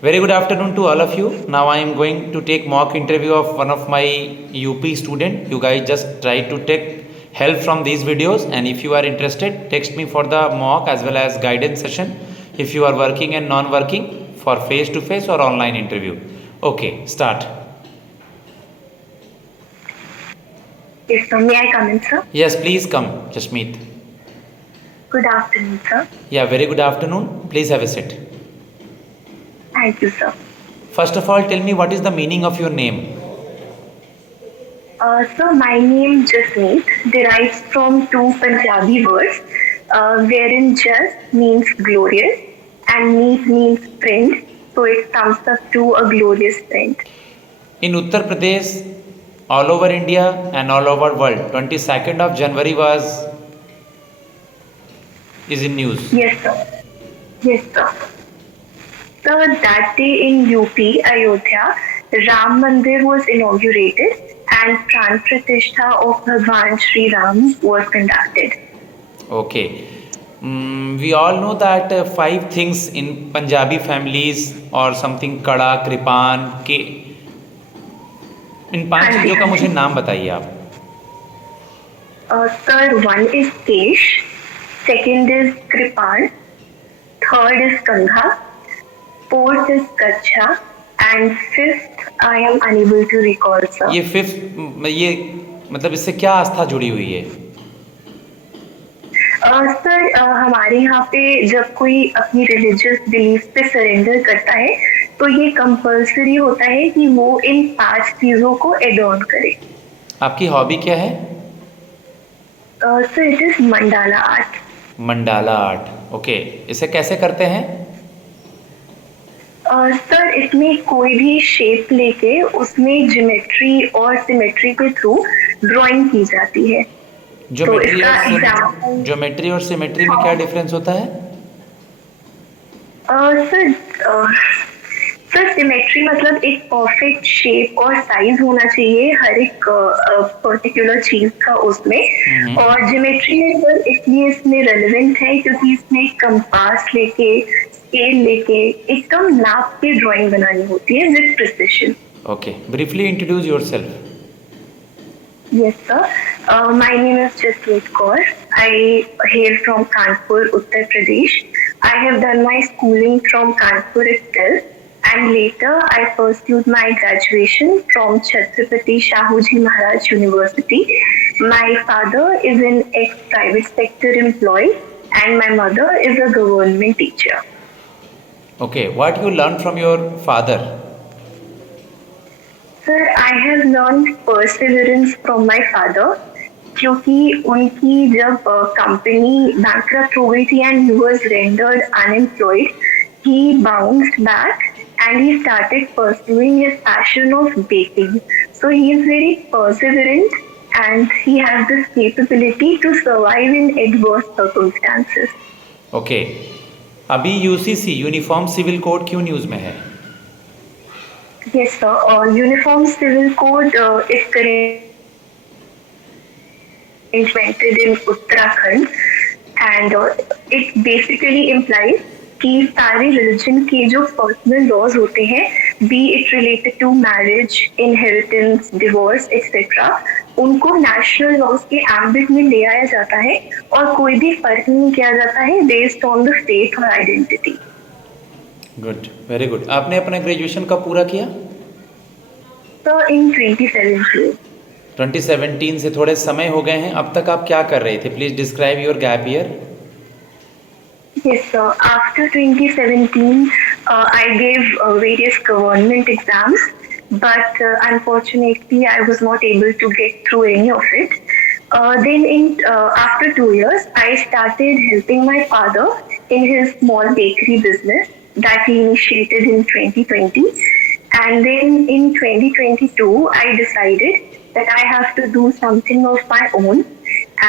Very good afternoon to all of you. Now I am going to take mock interview of one of my UP student. You guys just try to take help from these videos, and if you are interested, text me for the mock as well as guidance session. If you are working and non-working for face-to-face or online interview. Okay, start. Yes, sir. May I come in, sir? Yes, please come, Jasmeet. Good afternoon, sir. Yeah, very good afternoon. Please have a seat. Thank you, sir. First of all, tell me what is the meaning of your name? So my name Jasmeet derives from two Punjabi words, wherein just means glorious and meet means friend. So it sums up to a glorious friend. In Uttar Pradesh, all over India and all over world, 22nd of January is in news. Yes, sir. Yes, sir. So that day in UP, Ayodhya, Ram Mandir was inaugurated and Pran Pratishtha of Bhagwan Sri Ram was conducted. Okay. We all know that five things in Punjabi families or something कड़ा कृपान के इन पांच हाँ जी, चीजों का हाँ मुझे जी. नाम बताइए आप. Sir, one is Tesh, second is Kripan, third is Kangha, fourth is Kacha, and fifth I am unable to recall, sir. ये फिफ्थ ये मतलब इससे क्या आस्था जुड़ी हुई है? सर हमारे यहाँ पे जब कोई अपनी रिलीजियस बिलीफ पे सरेंडर करता है तो ये कंपल्सरी होता है कि वो इन 5 चीजों को एड ऑन करे. आपकी हॉबी क्या है? Sir it is mandala art. Mandala art. Okay, इसे कैसे करते हैं? सर इसमें कोई भी शेप लेके उसमें ज्योमेट्री और सिमेट्री के थ्रू ड्राइंग की जाती है. ज्योमेट्री और सिमेट्री में क्या डिफरेंस होता है? सर सर सिमेट्री मतलब एक परफेक्ट शेप और साइज होना चाहिए हर एक पर्टिकुलर चीज का उसमें. और ज्योमेट्री में सर इसलिए इसमें रेलेवेंट है क्योंकि इसमें कंपास लेके स्केल लेके एकदम नाप के ड्राइंग बनानी होती है with precision. Okay, briefly introduce yourself. Yes, sir. My name is Jasmeet Kaur. I hail from Kanpur, Uttar Pradesh. I have done my schooling from Kanpur itself, and later I pursued my graduation from Chhatrapati Shahuji Maharaj University. My father is an ex-private sector employee, and my mother is a government teacher. Okay, what you learned from your father? Sir, I have learned perseverance from my father क्योंकि उनकी जब company bankrupt हो गई थी and he was rendered unemployed, he bounced back and he started pursuing his passion of baking. So he is very perseverant and he has this capability to survive in adverse circumstances. Okay, अभी UCC uniform civil code क्यों news में है? Yes, sir. Uniform Civil Code is currently implemented in Uttarakhand, and it basically implies कि सारे religion के जो personal laws होते हैं, be it related to marriage, inheritance, divorce etcetera, उनको नेशनल लॉज के एम्बिट में ले आया जाता है और कोई भी फर्क नहीं किया जाता है बेस्ड ऑन द फेथ और आइडेंटिटी. Good, very good. आपने अपना ग्रेजुएशन कब पूरा किया? तो इन 2017. 2017 से थोड़े समय हो गए हैं. अब तक आप क्या कर रहे थे? Please describe your gap year. Yes, sir. After 2017, I gave various government exams, but unfortunately, I was not able to get through any of it. After 2 years, I started helping my father in his small bakery business that he initiated in 2020. And then in 2022, I decided that I have to do something of my own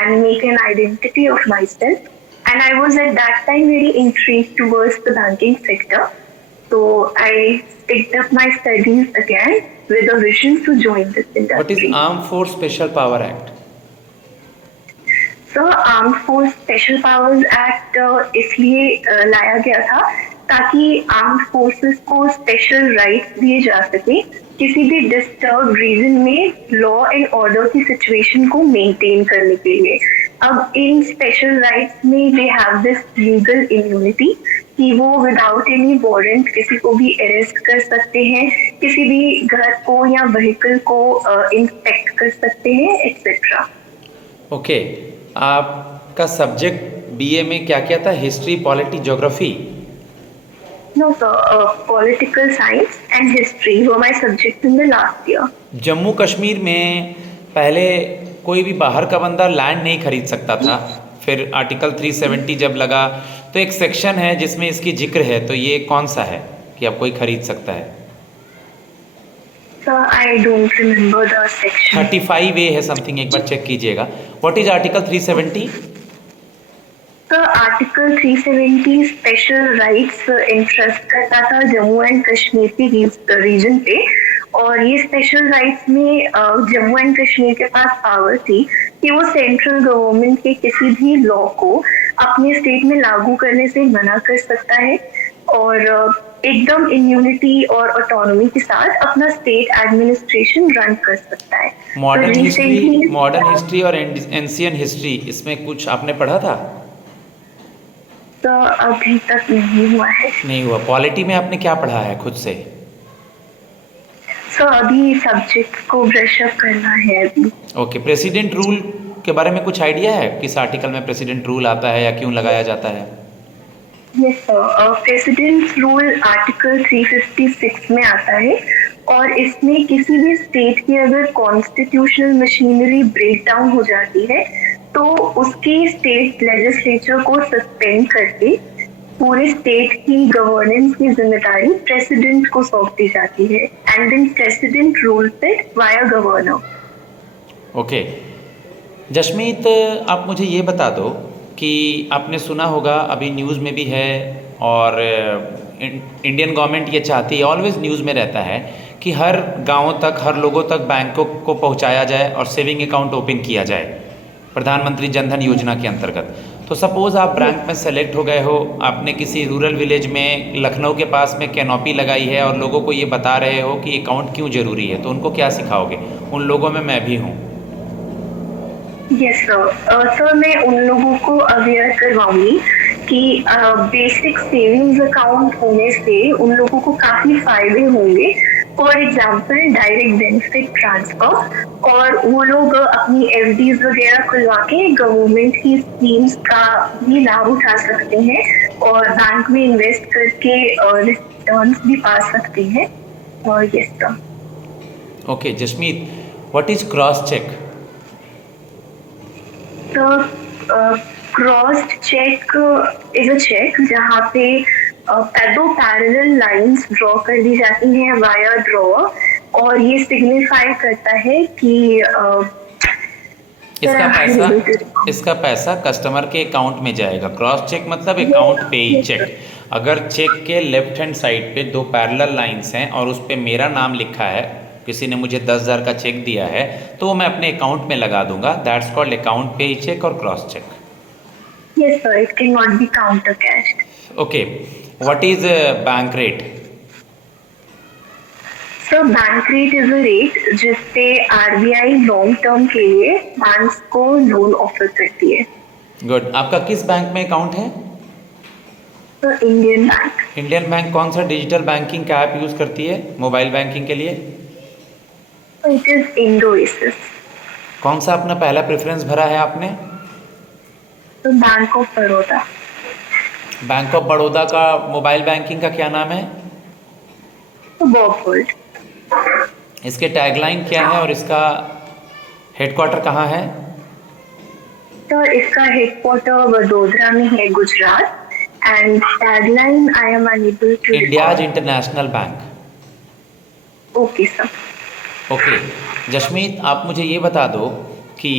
and make an identity of myself. And I was at that time very intrigued towards the banking sector. So I picked up my studies again with a vision to join this industry. What is Armed Force Special Power Act? So Armed Force Special Powers Act इसलिए लाया गया था ताकि armed forces को special rights दिए जा सके किसी भी डिस्टर्ब रीजन में लॉ एंड ऑर्डर की सिचुएशन को मेंटेन करने के लिए। अब इन स्पेशल राइट्स में they have this legal immunity कि वो विदाउट एनी वारंट किसी को भी अरेस्ट कर सकते हैं, किसी भी घर को या व्हीकल को इंस्पेक्ट कर सकते हैं, एक्सेट्रा। ओके, आपका सब्जेक्ट बीए में क्या क्या था? History, polity, geography? No, sir. Political science and history were my subjects in the last year. Jammu Kashmir में पहले कोई भी बाहर का बंदा लैंड नहीं खरीद सकता था, फिर आर्टिकल 370 जब लगा तो एक सेक्शन है जिसमें इसकी जिक्र है, तो ये कौन सा है कि अब कोई खरीद सकता है? Sir, I don't remember the section. 35A है समथिंग, एक बार चेक कीजिएगा। What is article 370? तो आर्टिकल 370 स्पेशल राइट्स इंटरेस्ट करता था जम्मू एंड कश्मीर के रीजन पे, और ये स्पेशल राइट्स में जम्मू एंड कश्मीर के पास पावर थी कि वो सेंट्रल गवर्नमेंट के किसी भी लॉ को अपने स्टेट में लागू करने से मना कर सकता है, और एकदम इम्यूनिटी और ऑटोनॉमी के साथ अपना स्टेट एडमिनिस्ट्रेशन रन कर सकता है। मॉडर्न हिस्ट्री और एंशियंट हिस्ट्री, इसमें कुछ आपने पढ़ा था? तो अभी तक नहीं हुआ है। नहीं हुआ। पॉलिटी में आपने क्या पढ़ा है खुद से? अभी सब्जेक्ट को ब्रश अप करना है अभी। ओके, प्रेसिडेंट रूल के बारे में कुछ आइडिया है? किस आर्टिकल में प्रेसिडेंट रूल आता है या क्यों लगाया जाता है? Yes sir, president rule article 356 में आता है, और इसमें किसी भी स्टेट की अगर कॉन्स्टिट्यूशनल मशीनरी ब्रेक डाउन हो जाती है तो उसकी स्टेट लेजिस्लेचर को सस्पेंड करके पूरे स्टेट की गवर्नेंस की जिम्मेदारी प्रेसिडेंट को सौंप दी जाती है, and then president rules it via governor. Okay, Jashmeet आप मुझे ये बता दो कि आपने सुना होगा, अभी न्यूज़ में भी है, और इंडियन गवर्नमेंट ये चाहती है, ऑलवेज न्यूज़ में रहता है कि हर गाँव तक, हर लोगों तक बैंकों को पहुँचाया जाए और सेविंग अकाउंट ओपन किया जाए प्रधानमंत्री जनधन योजना के अंतर्गत। तो सपोज़ आप बैंक में सेलेक्ट हो गए हो, आपने किसी रूरल विलेज में लखनऊ के पास में कैनोपी लगाई है और लोगों को ये बता रहे हो कि अकाउंट क्यों ज़रूरी है, तो उनको क्या सिखाओगे? उन लोगों में मैं भी हूँ। यस सर, मैं उन लोगों को अवेयर करवाऊंगी कि बेसिक सेविंग्स अकाउंट होने से उन लोगों को काफ़ी फायदे होंगे। For example direct benefit transfer, और वो लोग अपनी एफडीज वगैरह खुलवा के गवर्नमेंट की स्कीम्स का भी लाभ उठा सकते हैं, और बैंक में इन्वेस्ट करके रिटर्न्स भी पा सकते हैं। और yes sir. Okay Jasmeet, what is cross check? तो cross check is a check जहाँ पे दो पैरेलल लाइंस ड्रॉ कर दी जाती हैं वाया ड्रॉ, और ये सिग्निफाई करता है कि इसका पैसा कस्टमर के अकाउंट में जाएगा। क्रॉस चेक मतलब अकाउंट पे ही चेक। अगर चेक के लेफ्ट हैंड साइड पे दो पैरेलल लाइंस हैं और उस पे मेरा नाम लिखा है, किसी ने मुझे 10,000 का चेक दिया है, तो मैं अपने अकाउंट में लगा दूंगा। That's called account payee cheque और cross cheque. Yes sir, it cannot be counter cashed. Okay, what is bank rate? Sir bank rate is a rate जिसपे आरबीआई लॉन्ग टर्म के लिए बैंक्स को loan offer करती है। Good. आपका किस bank में अकाउंट है? Sir Indian bank. Indian bank कौन सा डिजिटल बैंकिंग का ऐप यूज़ करती है मोबाइल बैंकिंग के लिए? It is IndOASIS. कौन सा अपना पहला प्रेफरेंस भरा है आपने? तो bank of Baroda. Bank of Baroda का मोबाइल बैंकिंग का क्या नाम है? तो बॉबगोल्ड। इसके टैगलाइन क्या है और इसका हेडक्वार्टर कहाँ है? तो इसका हेडक्वार्टर वडोदरा में है, Gujarat, and tagline I am unable to. India's international bank. Okay sir. Okay Jashmeet, आप मुझे ये बता दो कि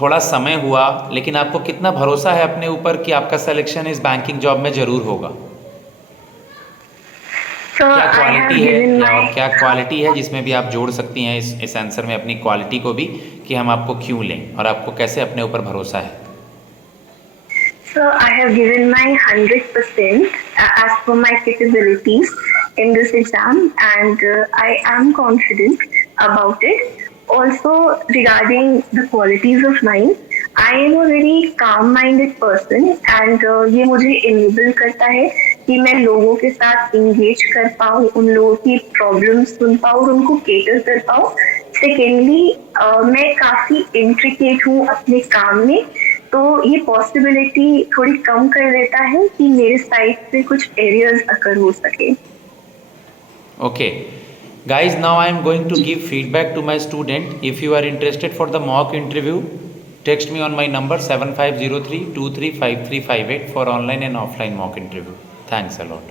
थोड़ा समय हुआ, लेकिन आपको कितना भरोसा है अपने ऊपर कि आपका सिलेक्शन इस बैंकिंग जॉब में ज़रूर होगा? क्या क्वालिटी है और क्या क्वालिटी है जिसमें भी आप जोड़ सकती हैं इस आंसर में अपनी क्वालिटी को भी, कि हम आपको क्यों लें और आपको कैसे अपने ऊपर भरोसा है? So I have given my 100% as per my capabilities in this exam, and I am confident about it. Also, regarding the qualities of mine, I am a very calm-minded person, and ये मुझे enable करता है कि मैं लोगों के साथ engage कर पाऊँ, उन लोगों की problems सुन पाऊँ और उनको cater कर पाऊँ. Secondly, मैं काफी intricate हूँ अपने काम में, तो ये पॉसिबिलिटी थोड़ी कम कर देता है कि मेरे साइड से कुछ एरियर्स अकर हो सके. Okay. Guys, now I am going to give feedback to my student. If you are interested for the mock interview, text me on my number 7503 235358 for online and offline mock interview. Thanks a lot.